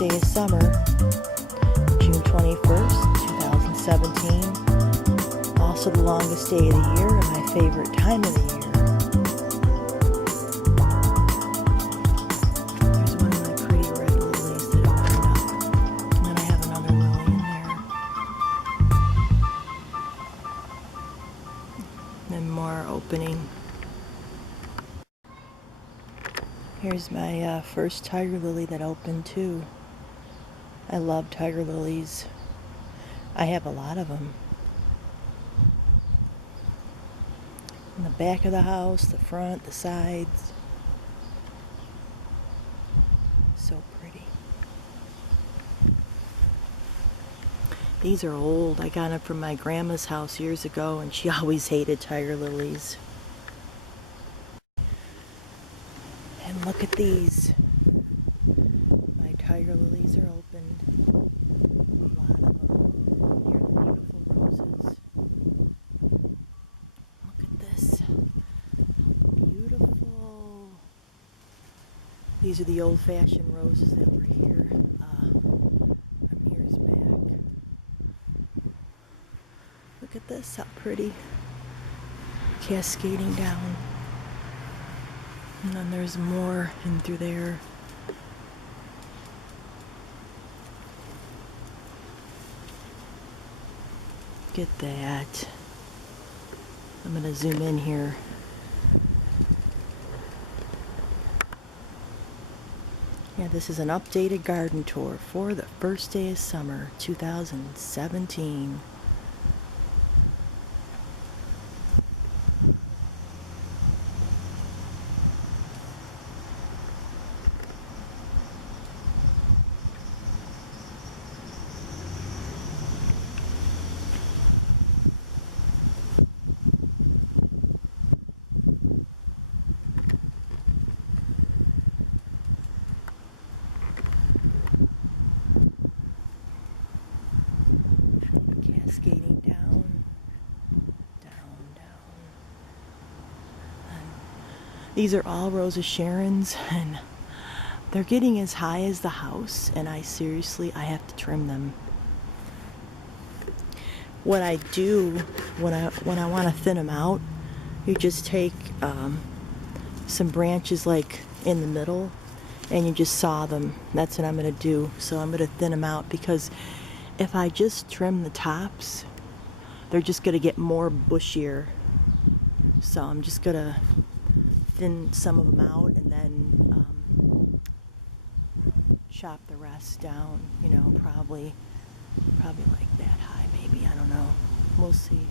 day of summer, June 21st, 2017. Also the longest day of the year and my favorite time of the year. There's one of my pretty red lilies that opened up. And then I have another lily in there. And more opening. Here's my first tiger lily that opened too. I love tiger lilies. I have a lot of them. In the back of the house, the front, the sides. So pretty. These are old. I got them from my grandma's house years ago and she always hated tiger lilies. And look at these. My tiger lilies are opened. A lot of them. They're the beautiful roses. Look at this. Beautiful. These are the old-fashioned roses that were here from years back. Look at this, how pretty. Cascading down. And then there's more in through there. Look at that. I'm going to zoom in here. Yeah, this is an updated garden tour for the first day of summer 2017. Cascading down, down. And these are all Rosa Sharons, and they're getting as high as the house, and I have to trim them. What I do when I want to thin them out, you just take some branches like in the middle, and you just saw them. That's what I'm going to do. So I'm going to thin them out, because if I just trim the tops, they're just going to get more bushier. So I'm just going to thin some of them out and then chop the rest down, probably like that high, maybe, I don't know. We'll see.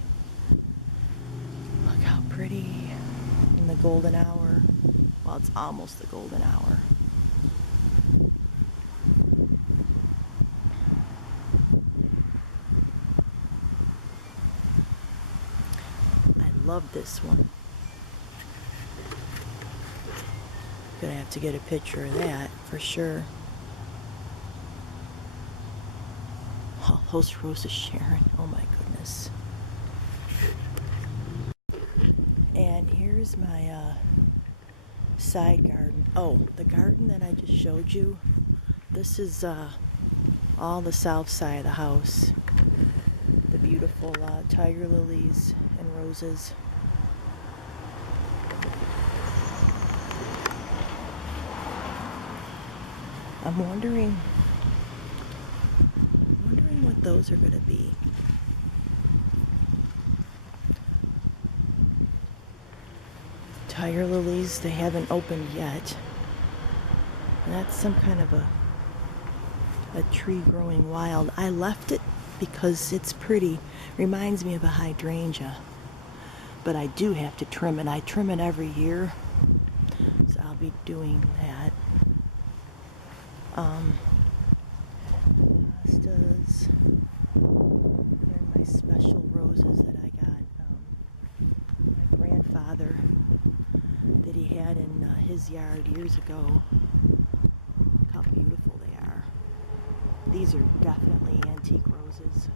Look how pretty in the golden hour. Well, it's almost the golden hour. I love this one. Gonna have to get a picture of that for sure. Oh, those Rosa Sharon. Oh my goodness. And here's my side garden. Oh, the garden that I just showed you. This is all the south side of the house. The beautiful tiger lilies and roses. I'm wondering what those are going to be. Tiger lilies, they haven't opened yet. And that's some kind of a tree growing wild. I left it because it's pretty. Reminds me of a hydrangea. But I do have to trim it. I trim it every year. So I'll be doing that. Hostas. They're my special roses that I got. My grandfather that he had in his yard years ago. Look how beautiful they are. These are definitely antique roses.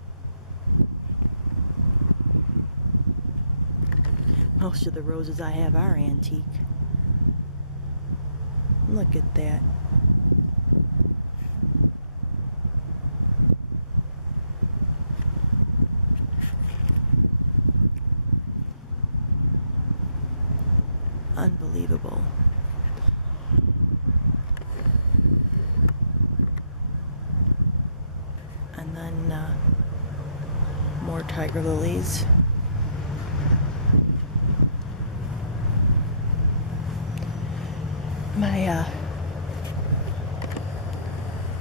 Most of the roses I have are antique. Look at that. Unbelievable. And then more tiger lilies. My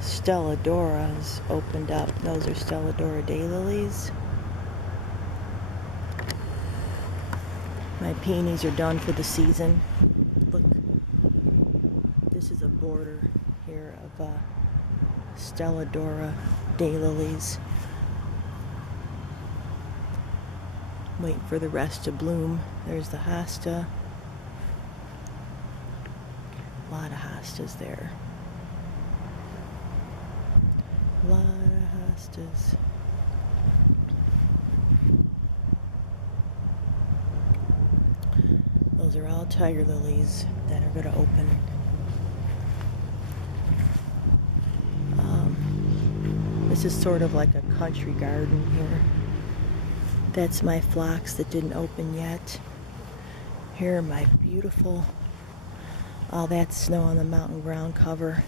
Stelladoras opened up. Those are Stelladora daylilies. My peonies are done for the season. Look, this is a border here of Stelladora daylilies. Waiting for the rest to bloom. There's the hosta. A lot of hostas there. A lot of hostas. Those are all tiger lilies that are going to open. This is sort of like a country garden here. That's my phlox that didn't open yet. Here are my beautiful, all that snow on the mountain ground cover.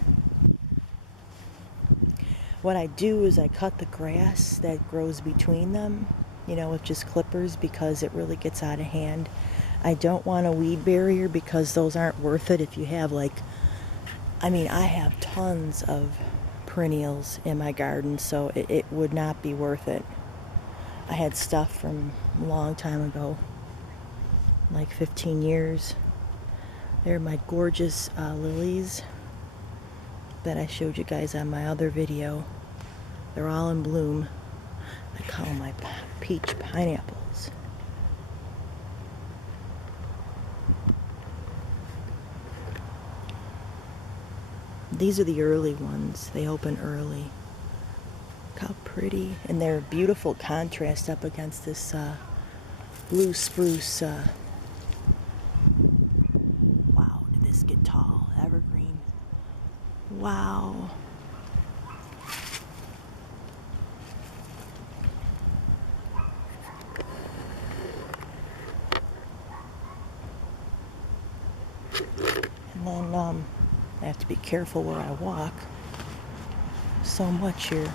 What I do is I cut the grass that grows between them, with just clippers, because it really gets out of hand. I don't want a weed barrier because those aren't worth it if you have like I mean, I have tons of perennials in my garden, so it would not be worth it. I had stuff from a long time ago, like 15 years. They're my gorgeous lilies that I showed you guys on my other video. They're all in bloom. I call them my peach pineapples. These are the early ones. They open early. Look how pretty. And they're a beautiful contrast up against this blue spruce. Wow, did this get tall? Evergreen. Wow. And then I have to be careful where I walk. So much here.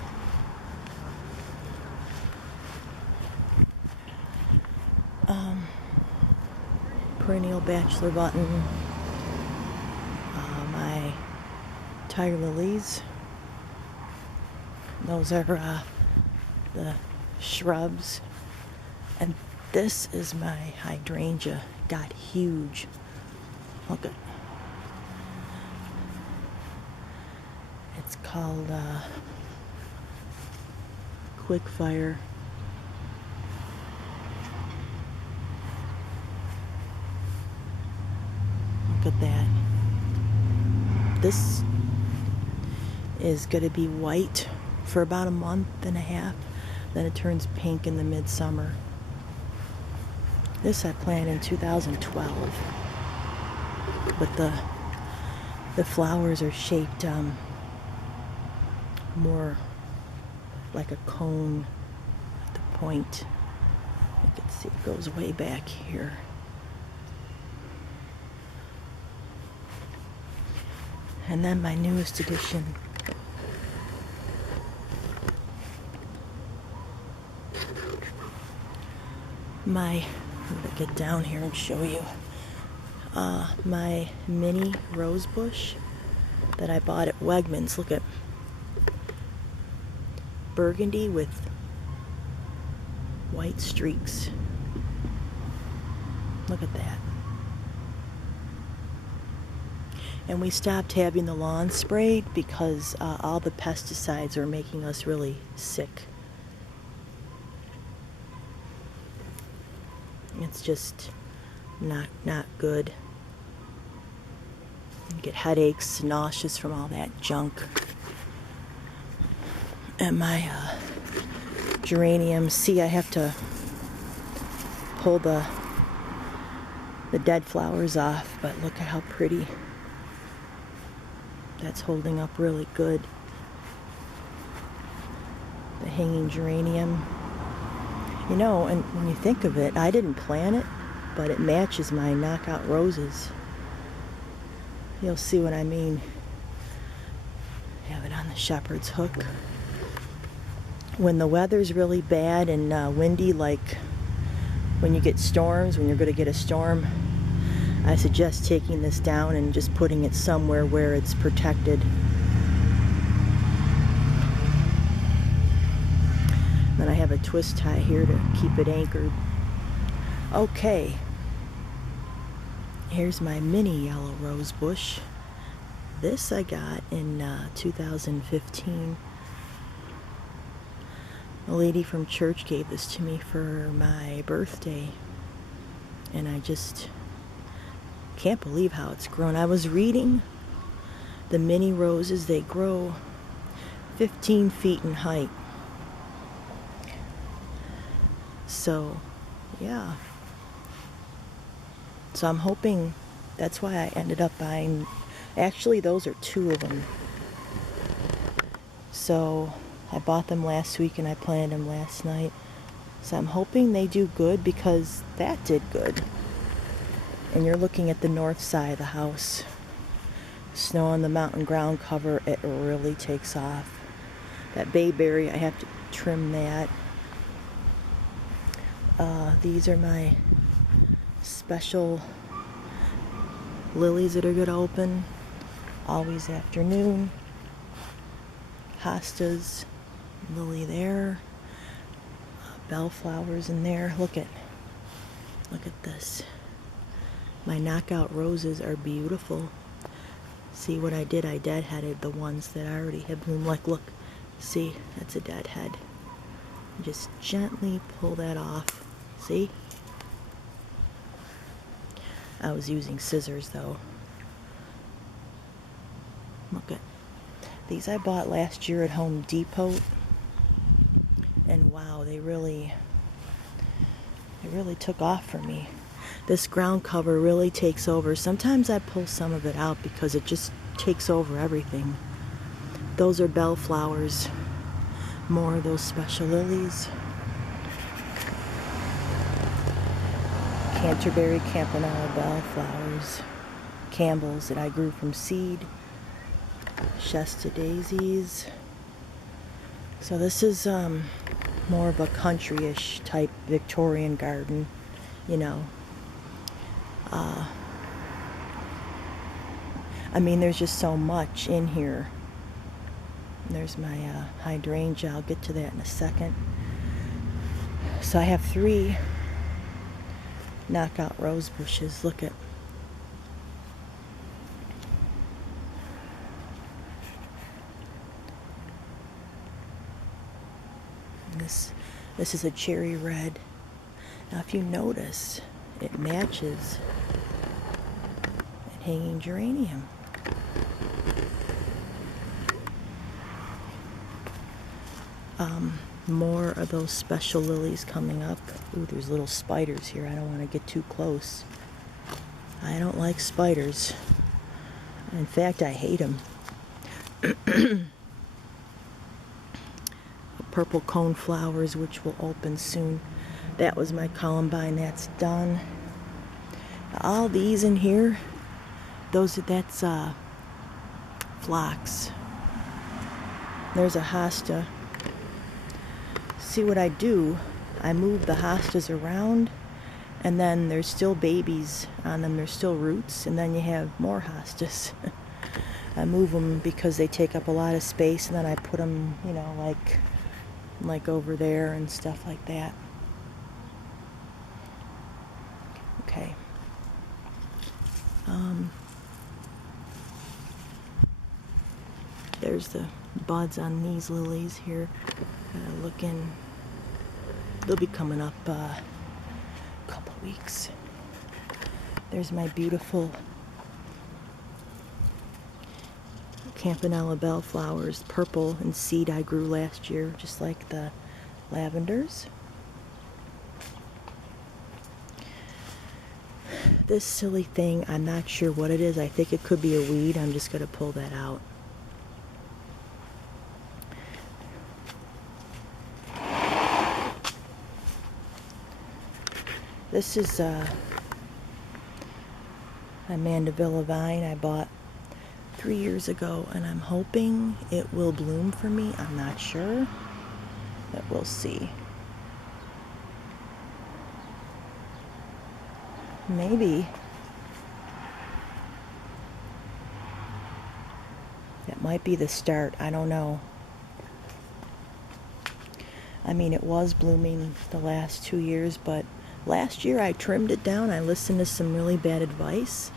Perennial bachelor button. My tiger lilies. Those are the shrubs. And this is my hydrangea. Got huge. Look at. It's called Quickfire. Look at that. This is going to be white for about a month and a half. Then it turns pink in the midsummer. This I planted in 2012. But the flowers are shaped more like a cone at the point. You can see it goes way back here. And then my newest addition. I'm gonna get down here and show you my mini rose bush that I bought at Wegmans. Look at burgundy with white streaks. Look at that. And we stopped having the lawn sprayed because all the pesticides are making us really sick. It's just not good. You get headaches, nauseous from all that junk. And my geraniums, see, I have to pull the dead flowers off, but look at how pretty. That's holding up really good. The hanging geranium. You know, and when you think of it, I didn't plant it, but it matches my knockout roses. You'll see what I mean. Have it on the shepherd's hook. When the weather's really bad and windy, like when you get storms, when you're going to get a storm, I suggest taking this down and just putting it somewhere where it's protected. Then I have a twist tie here to keep it anchored. Okay. Here's my mini yellow rose bush. This I got in 2015. A lady from church gave this to me for my birthday. And I just can't believe how it's grown. I was reading the mini roses, they grow 15 feet in height. So, yeah. So I'm hoping, that's why I ended up buying, actually those are two of them. So I bought them last week and I planted them last night. So I'm hoping they do good because that did good. And you're looking at the north side of the house. Snow on the mountain ground cover, it really takes off. That bayberry, I have to trim that. These are my special lilies that are going to open. Always Afternoon, hostas, lily there, bellflowers in there. Look at this. My knockout roses are beautiful. See what I did? I deadheaded the ones that already had bloomed. Like, look, see, that's a deadhead. Just gently pull that off. See? I was using scissors though. Look at these. I bought last year at Home Depot, and wow, they really took off for me. This ground cover really takes over. Sometimes I pull some of it out because it just takes over everything. Those are bellflowers. More of those special lilies. Canterbury Campanella bellflowers. Campbell's that I grew from seed. Shasta daisies. So this is more of a country-ish type Victorian garden, you know. I mean, there's just so much in here. There's my hydrangea. I'll get to that in a second. So I have 3 knockout rose bushes. Look at this. This is a cherry red. Now if you notice, it matches a hanging geranium. More of those special lilies coming up. Ooh, there's little spiders here. I don't want to get too close. I don't like spiders. In fact, I hate them. Purple cone flowers, which will open soon. That was my columbine. That's done. All these in here, that's phlox. There's a hosta. See what I do? I move the hostas around, and then there's still babies on them. There's still roots, and then you have more hostas. I move them because they take up a lot of space, and then I put them, you know, like over there and stuff like that. Okay. There's the buds on these lilies here. Looking, they'll be coming up a couple weeks. There's my beautiful Campanella bellflowers, purple and seed I grew last year, just like the lavenders. This silly thing, I'm not sure what it is. I think it could be a weed. I'm just going to pull that out. This is a Mandevilla vine I bought 3 years ago, and I'm hoping it will bloom for me. I'm not sure, but we'll see. Maybe. That might be the start. I don't know. I mean, it was blooming the last 2 years, but last year I trimmed it down. I listened to some really bad advice,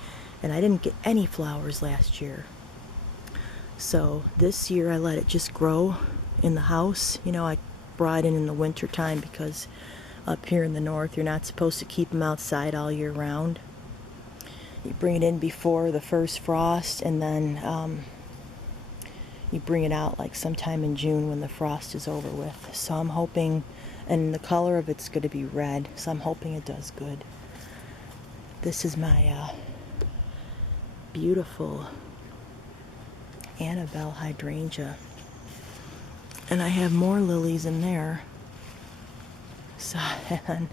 and I didn't get any flowers last year. So this year I let it just grow in the house. You know, I brought it in the winter time because up here in the north you're not supposed to keep them outside all year round. You bring it in before the first frost, and then you bring it out like sometime in June when the frost is over with. So I'm hoping, and the color of it's going to be red, so I'm hoping it does good. This is my beautiful Annabelle hydrangea, and I have more lilies in there. So, and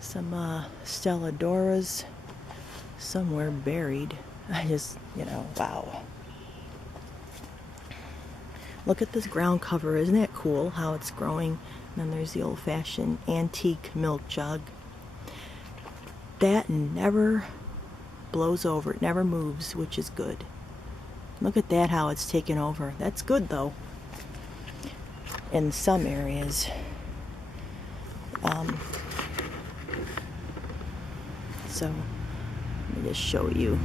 some Stella Doras somewhere buried. I just, you know, wow. Look at this ground cover. Isn't that cool how it's growing? And then there's the old-fashioned antique milk jug. That never blows over. It never moves, which is good. Look at that, how it's taken over. That's good though. In some areas. So let me just show you.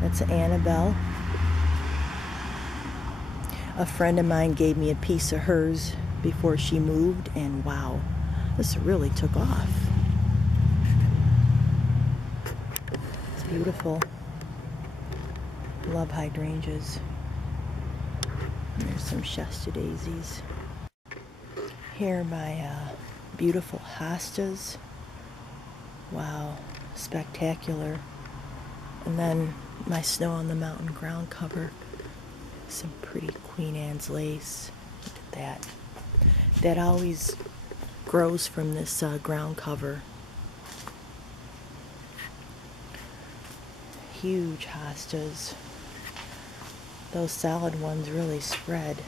That's Annabelle. A friend of mine gave me a piece of hers before she moved, and wow, this really took off. It's beautiful. Love hydrangeas. And there's some Shasta daisies. Here are my beautiful hostas. Wow, spectacular. And then my snow on the mountain ground cover. Some pretty Queen Anne's lace. Look at that. That always grows from this ground cover. Huge hostas. Those solid ones really spread.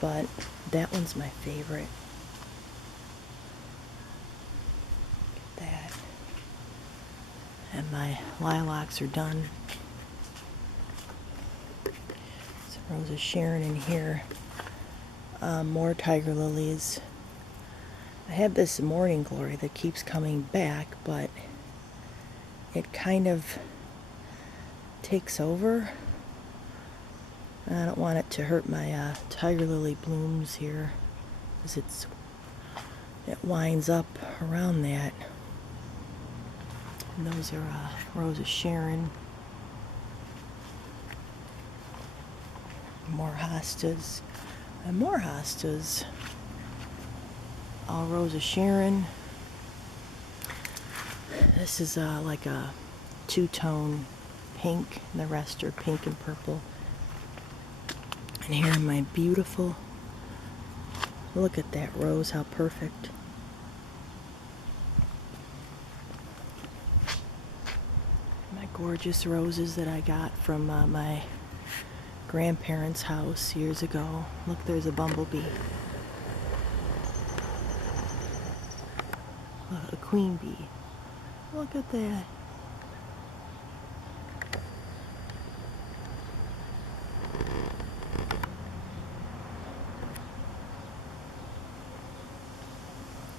But that one's my favorite. Look at that. And my lilacs are done. Some Rose of Sharon in here. More tiger lilies. I have this morning glory that keeps coming back, but it kind of takes over. I don't want it to hurt my tiger lily blooms here, because it winds up around that. And those are Rose of Sharon. More hostas. And more hostas. All Rose of Sharon. This is like a two-tone pink, and the rest are pink and purple. And here are my beautiful, look at that rose, how perfect. My gorgeous roses that I got from my grandparents' house years ago. Look, there's a bumblebee. Look, a queen bee. Look at that.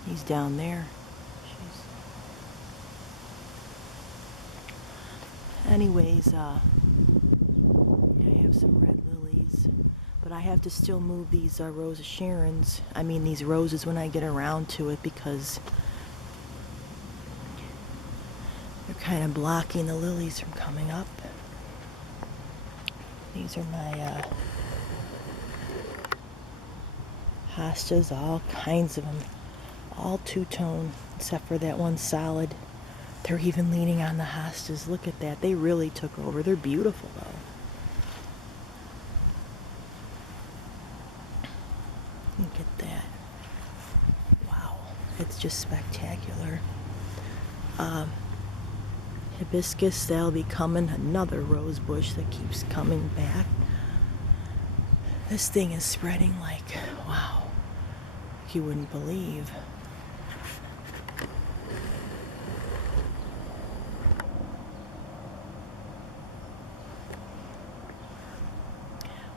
He's down there. Anyways, I have some red lilies, but I have to still move these Rose of Sharons. I mean these roses when I get around to it, because they're kind of blocking the lilies from coming up. These are my hostas, all kinds of them. All two-tone, except for that one solid. They're even leaning on the hostas. Look at that. They really took over. They're beautiful, though. Look at that. Wow. It's just spectacular. Hibiscus, that'll be coming. Another rose bush that keeps coming back. This thing is spreading like, wow. You wouldn't believe.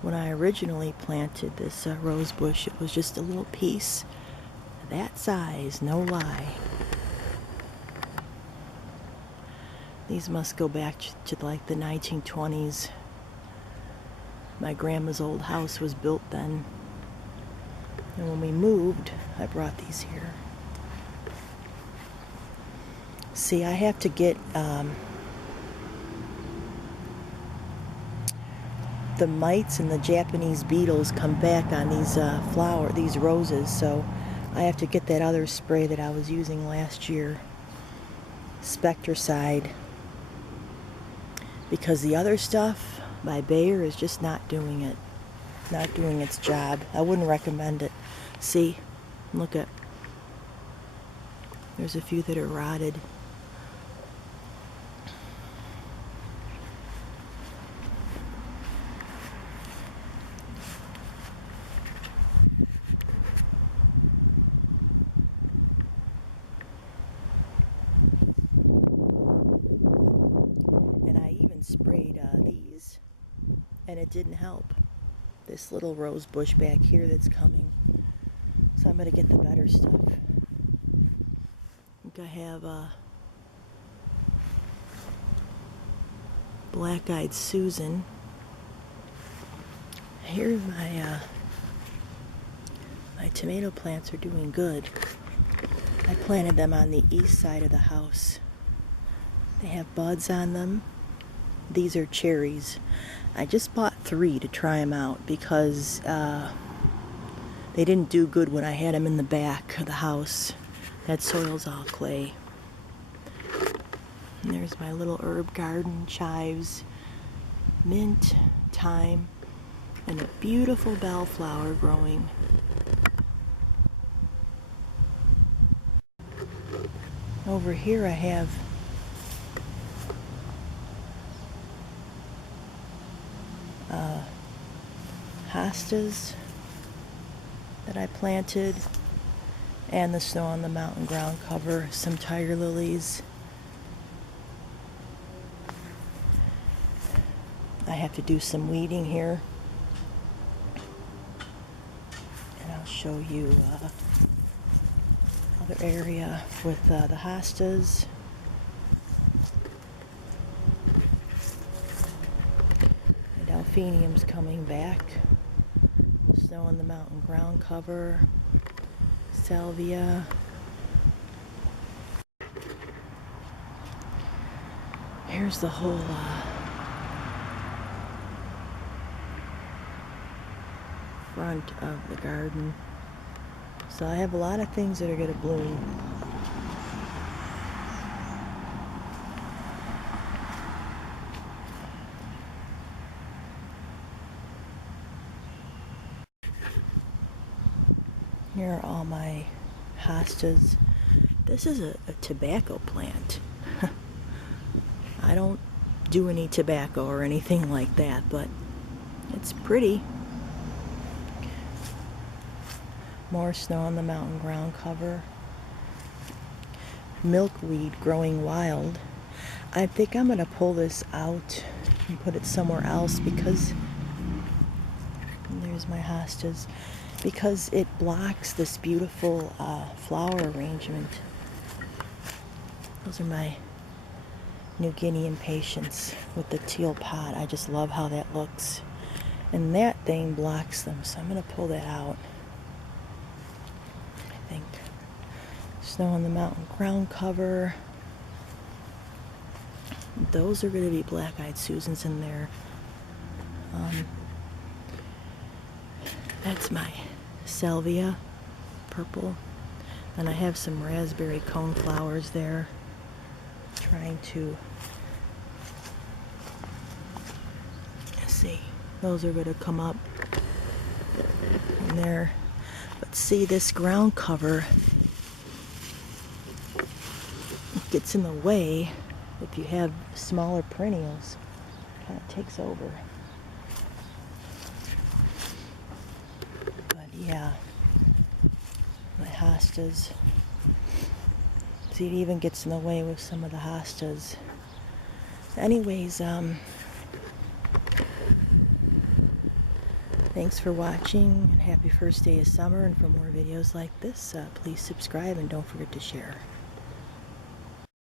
When I originally planted this rose bush, it was just a little piece that size, no lie. These must go back to like the 1920s. My grandma's old house was built then. And when we moved, I brought these here. See, I have to get the mites and the Japanese beetles come back on these these roses, so I have to get that other spray that I was using last year, Spectricide, because the other stuff by Bayer is just not doing it, not doing its job. I wouldn't recommend it. See, look at, there's a few that are rotted. And I even sprayed these and it didn't help. This little rose bush back here that's coming. So I'm going to get the better stuff. I think I have Black-Eyed Susan. Here my tomato plants are doing good. I planted them on the east side of the house. They have buds on them. These are cherries. I just bought 3 to try them out because they didn't do good when I had them in the back of the house. That soil's all clay. And there's my little herb garden, chives, mint, thyme, and a beautiful bellflower growing. Over here I have hostas that I planted, and the snow on the mountain ground cover, some tiger lilies. I have to do some weeding here, and I'll show you other area with the hostas. The delphinium's coming back. Snow on the mountain ground cover. Salvia. Here's the whole front of the garden. So I have a lot of things that are going to bloom. Here are all my hostas. This is a tobacco plant. I don't do any tobacco or anything like that, but it's pretty. More snow on the mountain ground cover. Milkweed growing wild. I think I'm going to pull this out and put it somewhere else because, and there's my hostas, because it blocks this beautiful flower arrangement. Those are my New Guinea impatiens with the teal pot. I just love how that looks. And that thing blocks them, so I'm going to pull that out. I think. Snow on the mountain ground cover. Those are going to be Black-Eyed Susans in there. That's my salvia, purple. And I have some raspberry cone flowers there. Trying to see. Those are going to come up in there. But see, this ground cover gets in the way if you have smaller perennials. Kind of takes over. But yeah, my hostas. See, it even gets in the way with some of the hostas. Anyways, thanks for watching, and happy first day of summer. And for more videos like this, please subscribe and don't forget to share.